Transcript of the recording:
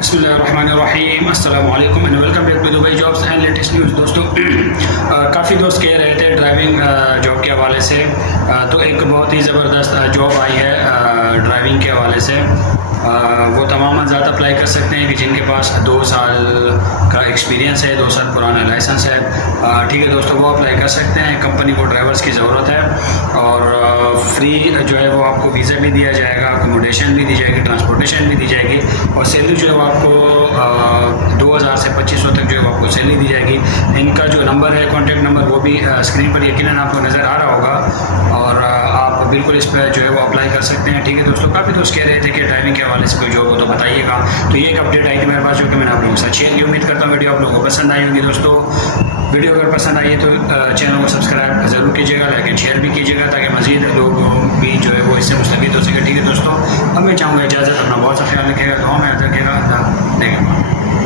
बिस्मिल्लाहिर्रहमानिर्रहीम अस्सलामु अलैकुम and welcome back to Dubai jobs and latest news. दोस्तों काफ़ी दोस्त कह रहे थे ड्राइविंग जॉब के हवाले से, तो एक बहुत ही ज़बरदस्त जॉब आई है ड्राइविंग के हवाले से। वो तमाम ज़्यादा अप्लाई कर सकते हैं कि जिनके पास 2 साल का एक्सपीरियंस है, 2 साल पुराना लाइसेंस है। ठीक है दोस्तों, वो अप्लाई कर सकते हैं। कंपनी को ड्राइवर्स की ज़रूरत है और फ्री जो है वो आपको वीज़ा भी दिया जाएगा, अकोमोडेशन भी दी जाएगी, ट्रांसपोर्टेशन भी दी जाएगी और सैलरी जो है वो आपको 2000 से 2500 तक जो है आपको सैलरी दी जाएगी। इनका जो नंबर है, कॉन्टैक्ट नंबर, वो भी स्क्रीन पर यकीनन आपको नज़र आ रहा होगा और आप बिल्कुल इस पर जो है वो अप्लाई कर सकते हैं। ठीक है दोस्तों, काफ़ी दोस्त कह रहे थे कि ड्राइविंग के हवाले से कोई जॉब हो तो बताइएगा, तो ये एक अपडेट आई थी मेरे पास जो कि मैंने आप लोगों के साथ शेयर की। उम्मीद करता हूँ वीडियो आप लोगों को पसंद आई होगी। दोस्तों वीडियो अगर पसंद आई है तो चैनल को सब्सक्राइब ज़रूर कीजिएगा, लाइक शेयर भी कीजिएगा ताकि मज़ीद लोग भी जो है वो इससे मुस्तफ़ीद हो सके। ठीक है दोस्तों, अब मैं चाहूँगा इजाज़त, अपना बहुत सा ख्याल रखिएगा, दुआ में याद रखिएगा।